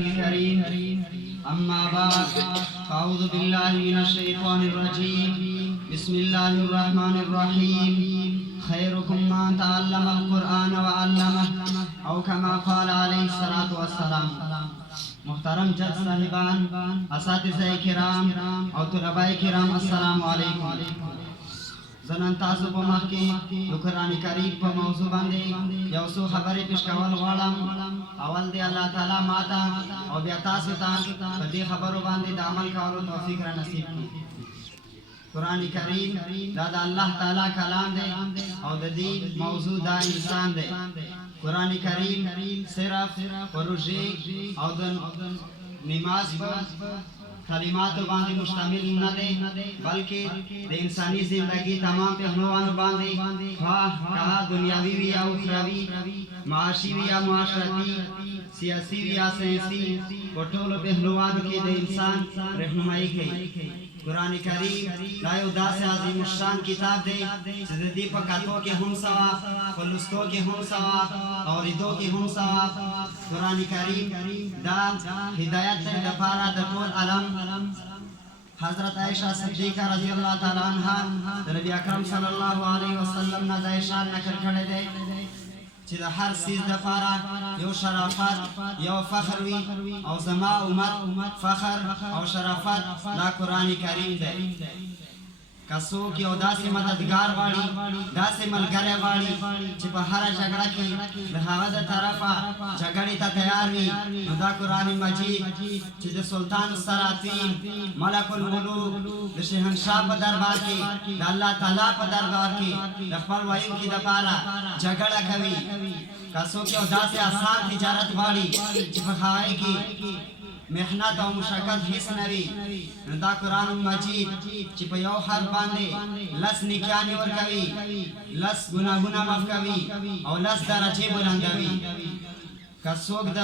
الكريم أما بعد أعوذ بالله من الشيطان الرجيم بسم الله الرحمن الرحيم خيركم من تعلم القرآن وعلمه أو كما قال عليه الصلاة والسلام. محترم جج صاحبان، اساتذہ کرام اور طلباء کرام، السلام علیکم. زنان تاسو په مخ کې د قرآن کریم په موضوع باندې یو څو خبرې پیش کول غواړم. اول دی الله تعالی ماته او بیا تاسو ته په دې خبرو باندې د عمل کولو توفیق را نصیب کړي. قرآن کریم دا د الله تعالی کلام دی او د دې موضوع دا انسان دی. قرآن کریم صرف پروژه او د نماز پر کلمات باندې مشتمل نه دی، بلکې د انساني زندگی تمام پهلوانو باندې، خواه دنیاوی وی یا اخروی، معاشی وی یا معاشرتی، سیاسی وی یا سیاسی، په ټولو پهلوانو کې د انسان رهنمایي کوي. قرآن کریم دا یو داسې عظیم الشان کتاب دی چې د دې په کتو کې هم ثواب، په لوستو کې هم ثواب، اورېدو کې هم ثواب. قرآن کریم دا هدایت دی لپاره د ټول عالم. حضرت عائشہ صدیقہ رضی اللہ تعالی عنہا د نبی اکرم صلی الله علیه وسلم نه دا ارشاد نقل کړی دی چې د هر څیز لپاره یو شرافت، یو فخر وي، او زما امت فخر او شرافت دا قرآن کریم دی. که څوک یو داسې مددگار غواړي، داسې ملګری غواړي چې په هره جګړه کې د هغه د طرفه جګړې ته تیار وي، نو دا قرآن مجید چې د سلطان السلاطین، ملک الملوک، د شهنشاه په دربار کې، د الله تعالی په دربار کې د خپل ویونکي دپاره جګړه کوي. که څوک یو داسې آسان تجارت غواړي چې په هغې کې محنت او مشقت هیڅ نه وي، نو دا قرآن مجید چې په یو حرف باندې 10 نیکیانې ورکوي، 10 ګناهونه معاف کوي او 10 درجې بلندوي. که څوک د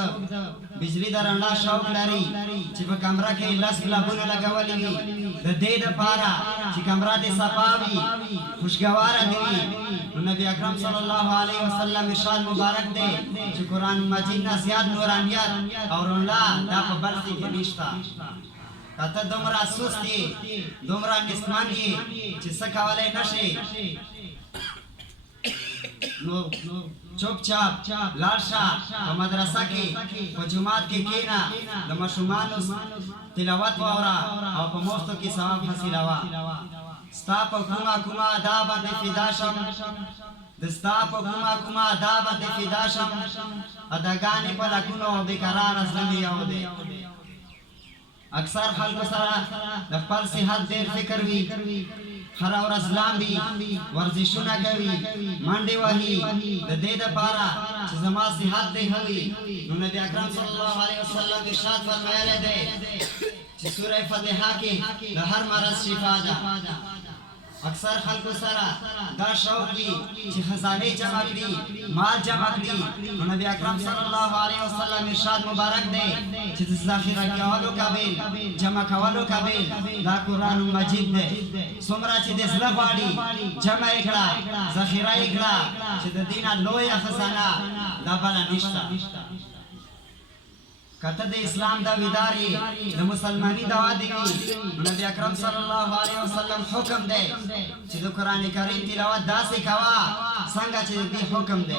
بجلي د رڼا شوق لري چې په کمره کې 10 بلبونه لګولي وي، د دې دپاره چې کمره دې صفا وي، خوشګواره دې وي، نو نبی اکرم صلی الله علیه وسلم ارشاد مبارک دی چې قرآن مجید نه زیات نورانیت او رڼا دا په بل څه کې نشته. که ته دومره سست یې، دومره نسمن یې چې څه کولی نه شې، نو چوپ چاپ لاړ شه، په مدرسه کې په جومات کې کښېنه، د ماشومانو تلاوت واوره او په مفتو کې ثواب حاصلوه. ستا په کومه ادا باندې فدا شم، د ستا په کومه ادا باندې فدا شم، اداګانې په لکونو او بېقراره زړه مې یو دی. اکثر خلکو سره د خپل صحت ډېر فکر وي، هره ورځ لامبي، ورزشونه کوي، منډې وهي، د دې دپاره چې زما صحت دې ښه وي. نو نبي اکرم صلی الله علیه وسلم ارشاد فرمایلی دی چې سوره فاتحه کې د هر مرض شفا ده. اکثر خلکو سره دا شوق وي چې خزانې جمع کړي، مال جمع کړي، نو نبی اکرم صلی الله علیه وسلم ارشاد مبارک دی چې د ذخیره کولو قابل، جمع کولو قابل دا قرآن مجید دی. څومره چې د زړه غواړي جمع یې کړه، ذخیره یې کړه، چې د دې نه لویه خزانه دا بله نشته. کته د اسلام داویدار یې، د مسلمانۍ دوا دې وي، نبی اکرم صلی الله علیه وسلم حکم دی چې د قرآن کریم تلاوت داسې کوه څنګه چې د دې حکم دی.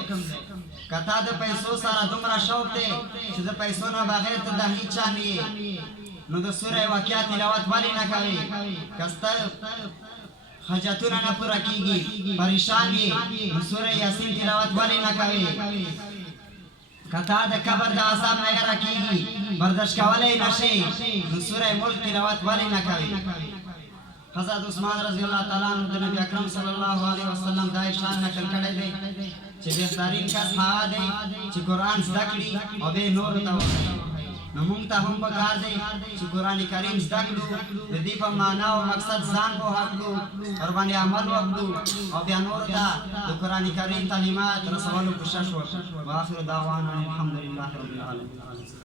کته د پیسو سره دومره شوق دی چې د پیسو نه بغیر ته د هیڅ چا نه یې، نو د سوره واقعه تلاوت ولې نه کوې؟ که ستا حاجتونه نه پوره کېږي، پریشان یې، نو سوره یاسین تلاوت ولې نه کوې؟ کتا د قبر د عذاب نه یره کېږي، برداشت کولی نه شې، نو سوره ملک تلاوت ولې نه کوې؟ حضرت عثمان رضی الله تعالی عنہ د نبی اکرم صلی الله علیه وسلم دا ارشاد نقل کړی دی چې بهترین کس هغه دی چې قرآن زده کړي او بیا نورو ته وښایي. نو موږ ته هم پکار دی چې قرآن کریم زده کړو، د دې په معنا او مقصد ځان پوهه کړو، ورباندې عمل وکړو او بیا نورو ته د قرآن کریم تعلیمات رسولو کوشش وکړو. واخر دعوانا الحمدلله رب العالمین.